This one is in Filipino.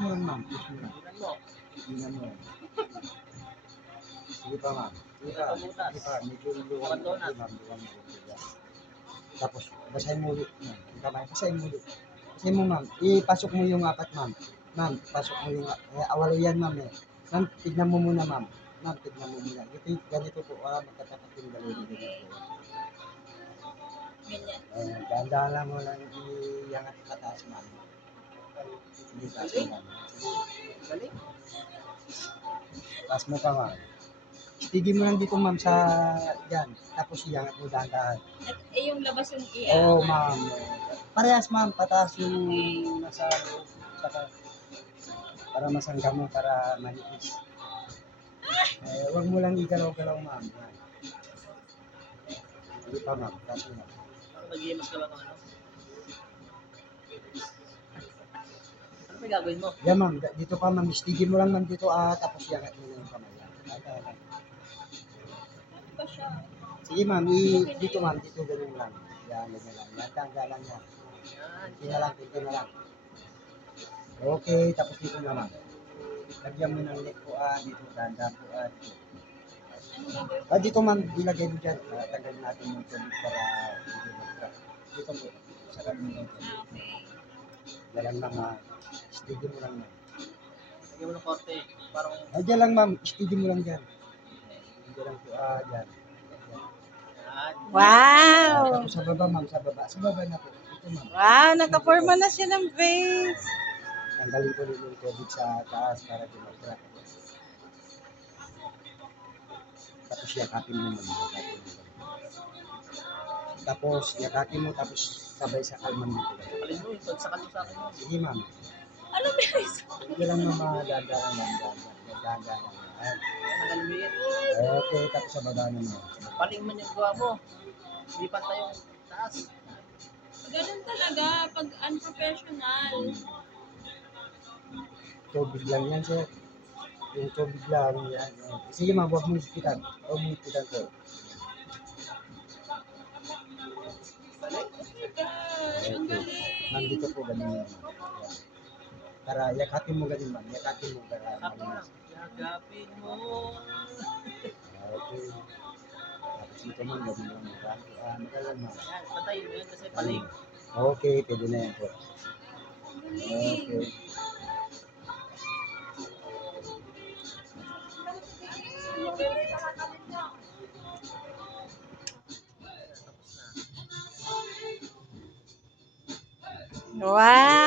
mo lang, ma'am. Push mo lang. Tingnan mo. Tingnan mo. Sige pa, ma'am. Sige pa. Sige pa. Medyo luwag mo. Ma'am, luwag mo. Tapos, basahin mo ulit. Ma'am, kamay. Basahin mo ulit. Basahin mo, ma'am. Ipasok mo yung apat, ma'am. Ma'am, pasok mo yung awalo yan, ma'am. Eh. Ma'am, tignan mo muna, ma'am. Ma'am, tignan mo muna. Ganito po, magkatapat yung gawin. Ganyan. Dahan-dahan lang mo lang iangat pataas, ma'am. Sige, taas mo, ma'am. Galing. Taas mo pa, ma'am. Steady mo lang dito, ma'am, sa dyan. Tapos iangat mo dahan-dahan. At yung labas yung Oo, ma'am. Parehas, ma'am. Pataas yung nasa loob. Saka, para masangga mo, para manipis. Huwag mo lang igalaw-galaw, ma'am. Hindi pa, ma'am. Taas mo, ma'am. Nag-iimas ka lang ng ano? Ano pa gagawin mo? Yan, ma'am. Dito pa, ma'am. Steady mo lang, ma'am, dito. Tapos iangat mo na yung kamay. Dahan-dahan. Ano ba siya? Sige, ma'am. Dito, ma'am. Dito, ganun lang. Yan, ganyan lang. Yan, dahan-dahan yan. Kunti na lang, kunti na lang. Okay, tapos dito na, ma'am. Lagyan mo ng neck po, dito, dahan-dahan po, dito. Dito, ma'am, ilagay mo dyan. Tanggalin natin yung tubig para hindi mag-crack. Dito po, sa kanya lang po. Okay. Dalang lang, steady mo lang, ma'am. Lagyan mo ng korte. Parang... Dyan lang, ma'am. Steady mo lang dyan. Dyan lang po, dyan. Wow! Tapos sa baba, ma'am, sa baba. Sa baba na po. Dito, ma'am. Wow, nakaporma na siya ng face. Tanggalin ko rin yung tubig sa taas para di mag-crack. Tapos yakapin mo, ma'am. Yakapin mo. Tapos yakapin mo, tapos sabay sa kalman mo. Palin mo, pagsakal mo sa akin mo. Sige, ma'am. Ano ba yun? Hindi lang, ma'am, dadaan lang. Dadaan lang. Nagalimit. Okay, tapos sa baba na, ma'am. Paling man yung gawa mo. Hindi pantay yung taas. Ganun talaga pag unprofessional. Tubig lang yan, sir. Yung tubig lang, yan. Sige, ma'am, huwag mo ipitan. Huwag mo ipitan ko. Oh my gosh, ang galing. Ma'am, dito po, ganun. Yan. Para yakapin mo ganun, ma'am. Yakapin mo para Yakapin mo lang. malinis. Yakapin mo. Okay. Tapos dito, ma'am, ganun lang. Magalang, ma'am. Yan, patayin mo yan kasi paling. Okay, pwede na yan po. Ang galing. Okay. Wow!